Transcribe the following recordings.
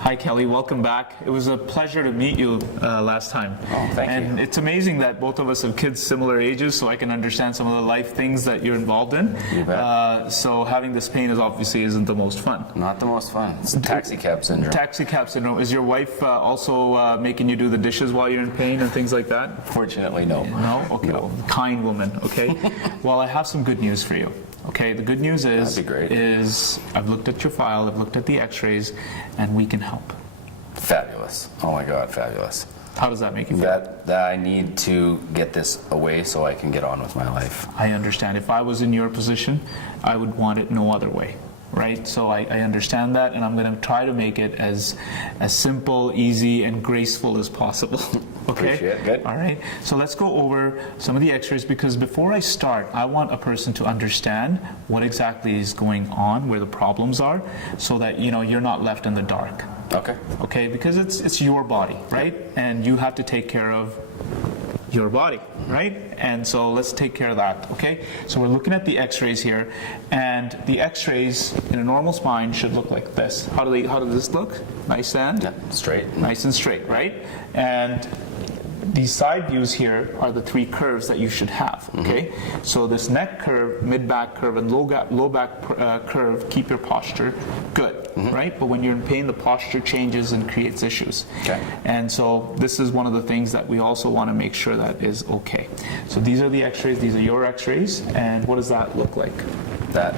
Hi, Kelly. Welcome back. It was a pleasure to meet you last time. Oh, thank you. And it's amazing that both of us have kids similar ages, so I can understand some of the life things that you're involved in. You bet. So having this pain is obviously isn't the most fun. Not the most fun. It's taxi cab syndrome. Taxi cab syndrome. Is your wife also making you do the dishes while you're in pain and things like that? Fortunately, no. No? Okay. No. Well, kind woman. Okay. Well, I have some good news for you. Okay, the good news That'd be great. is I've looked at your file, I've looked at the x-rays, and we can help. Fabulous. Oh my God, fabulous. How does that make you feel? That I need to get this away so I can get on with my life. I understand. If I was in your position, I would want it no other way, right? So I understand that, and I'm going to try to make it as simple, easy, and graceful as possible. Okay? Appreciate it. Good. All right. So let's go over some of the x-rays, because before I start, I want a person to understand what exactly is going on, where the problems are, so that you're not left in the dark. Okay. Okay? Because it's your body, right? And you have to take care of your body, right? And so let's take care of that, okay? So we're looking at the x-rays here, and the x-rays in a normal spine should look like this. How does this look? Nice and? Yeah, straight. Nice and straight, right? And these side views here are the three curves that you should have, okay? So this neck curve, mid-back curve, and low back curve keep your posture good, right? But when you're in pain, the posture changes and creates issues. Okay. And so this is one of the things that we also want to make sure that is okay. So these are the x-rays, these are your x-rays, and what does that look like? That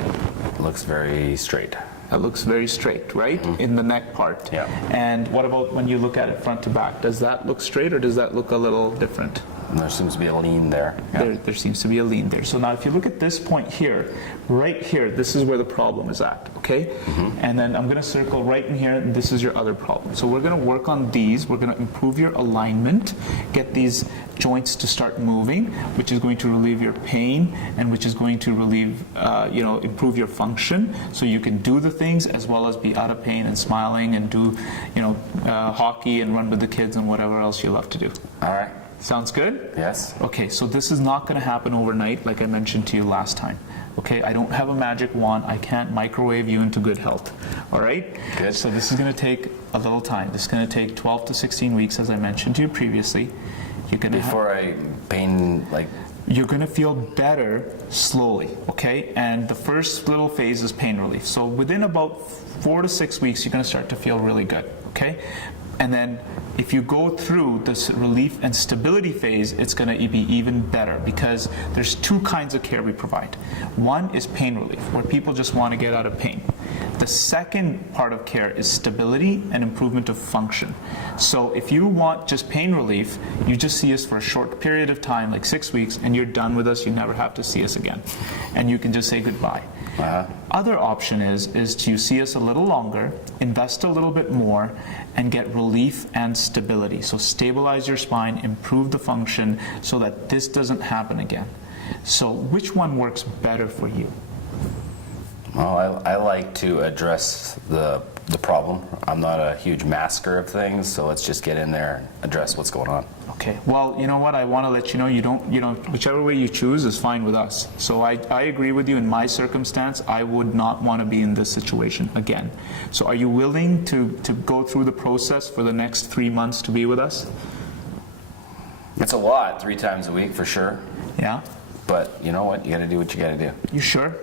looks very straight. That looks very straight, right? In the neck part. Yeah. And what about when you look at it front to back? Does that look straight or does that look a little different? And there seems to be a lean there. Yeah. There seems to be a lean there. So now if you look at this point here, right here, this is where the problem is at, okay? And then I'm going to circle right in here, and this is your other problem. So we're going to work on these. We're going to improve your alignment, get these joints to start moving, which is going to relieve your pain and which is going to relieve, improve your function, so you can do the things as well as be out of pain and smiling and do, hockey and run with the kids and whatever else you love to do. All right. Sounds good? Yes. Okay, so this is not going to happen overnight like I mentioned to you last time. Okay, I don't have a magic wand. I can't microwave you into good health. All right? Good. So this is going to take a little time. This is going to take 12 to 16 weeks, as I mentioned to you previously. You're going to Before I pain, like... You're going to feel better slowly, okay? And the first little phase is pain relief. So within about 4 to 6 weeks, you're going to start to feel really good, okay? And then if you go through this relief and stability phase, it's going to be even better, because there's two kinds of care we provide. One is pain relief, where people just want to get out of pain. The second part of care is stability and improvement of function. So if you want just pain relief, you just see us for a short period of time, like 6 weeks, and you're done with us. You never have to see us again. And you can just say goodbye. Other option is to see us a little longer, invest a little bit more, and get relief and stability. So stabilize your spine, improve the function so that this doesn't happen again. So which one works better for you? Well, I like to address the problem. I'm not a huge masker of things, so let's just get in there and address what's going on. Okay. Well, you know what? I want to let you know, whichever way you choose is fine with us. So I agree with you. In my circumstance, I would not want to be in this situation again. So are you willing to go through the process for the next 3 months to be with us? It's a lot, 3 times a week for sure. Yeah? But you know what? You got to do what you got to do. You sure?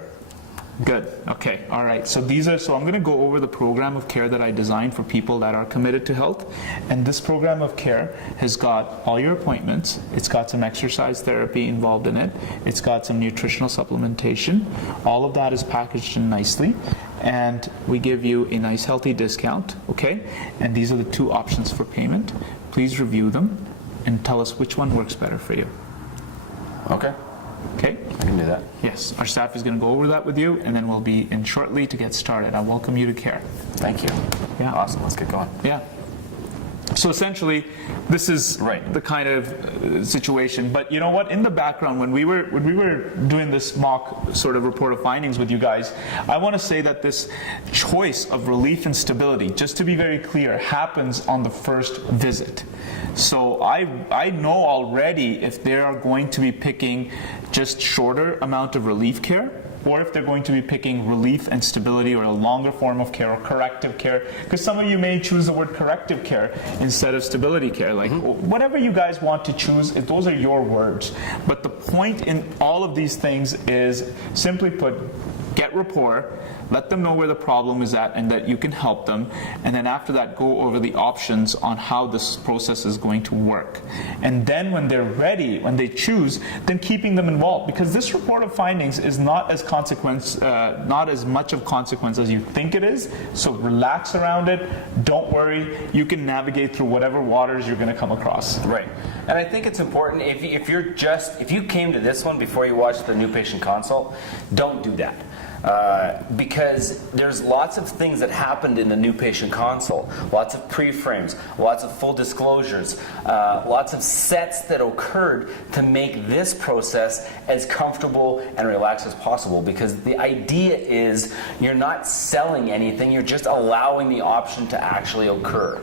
Good. Okay. All right. So I'm going to go over the program of care that I designed for people that are committed to health. And this program of care has got all your appointments. It's got some exercise therapy involved in it. It's got some nutritional supplementation. All of that is packaged in nicely. And we give you a nice healthy discount. Okay. And these are the 2 options for payment. Please review them and tell us which one works better for you. Okay. Okay? I can do that. Yes, our staff is going to go over that with you, and then we'll be in shortly to get started. I welcome you to care. Thank you. Yeah. Awesome. Let's get going. Yeah. So essentially, this is Right. the kind of situation. But you know what? In the background, when we were doing this mock sort of report of findings with you guys, I want to say that this choice of relief and stability, just to be very clear, happens on the first visit. So I know already if they are going to be picking just shorter amount of relief care or if they're going to be picking relief and stability or a longer form of care or corrective care, because some of you may choose the word corrective care instead of stability care. Like whatever you guys want to choose, those are your words. But the point in all of these things is, simply put, get rapport, let them know where the problem is at and that you can help them, and then after that go over the options on how this process is going to work. And then when they're ready, when they choose, then keeping them involved, because this report of findings is not as not as much of consequence as you think it is. So relax around it, don't worry, you can navigate through whatever waters you're going to come across. Right. And I think it's important, if you came to this one before you watched the new patient consult, don't do that. Because there's lots of things that happened in the new patient consult, lots of pre-frames, lots of full disclosures, lots of sets that occurred to make this process as comfortable and relaxed as possible, because the idea is you're not selling anything, you're just allowing the option to actually occur.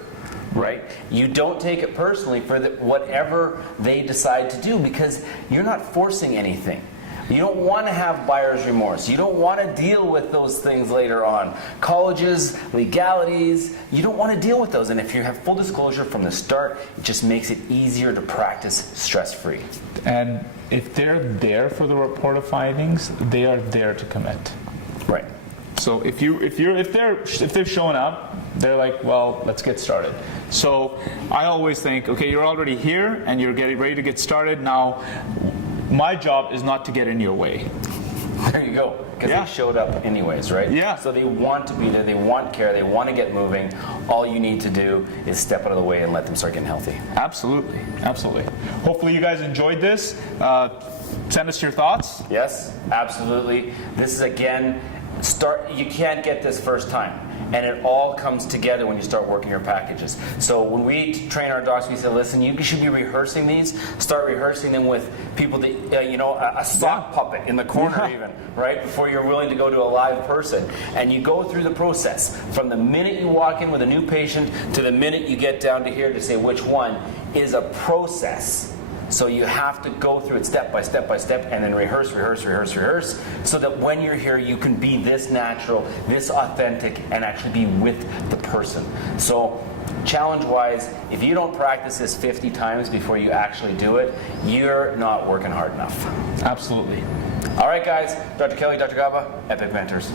Right? You don't take it personally for whatever they decide to do, because you're not forcing anything. You don't want to have buyer's remorse. You don't want to deal with those things later on. Colleges, legalities, you don't want to deal with those. And if you have full disclosure from the start, it just makes it easier to practice stress-free. And if they're there for the report of findings, they are there to commit. Right. So if they've shown up, they're like, well, let's get started. So I always think, okay, you're already here and you're getting ready to get started. Now, my job is not to get in your way. There you go. Because they showed up anyways, right? Yeah. So they want to be there, they want care, they want to get moving. All you need to do is step out of the way and let them start getting healthy. Absolutely. Absolutely. Hopefully you guys enjoyed this. Send us your thoughts. Yes, absolutely. This is, again, you can't get this first time. And it all comes together when you start working your packages. So when we train our docs, we say, listen, you should be rehearsing these. Start rehearsing them with people that, a sock puppet in the corner even, right? Before you're willing to go to a live person. And you go through the process from the minute you walk in with a new patient to the minute you get down to here to say which one is a process. So you have to go through it step by step by step, and then rehearse, so that when you're here, you can be this natural, this authentic, and actually be with the person. So challenge-wise, if you don't practice this 50 times before you actually do it, you're not working hard enough. Absolutely. All right, guys. Dr. Kelly, Dr. Gaba, Epic Mentors.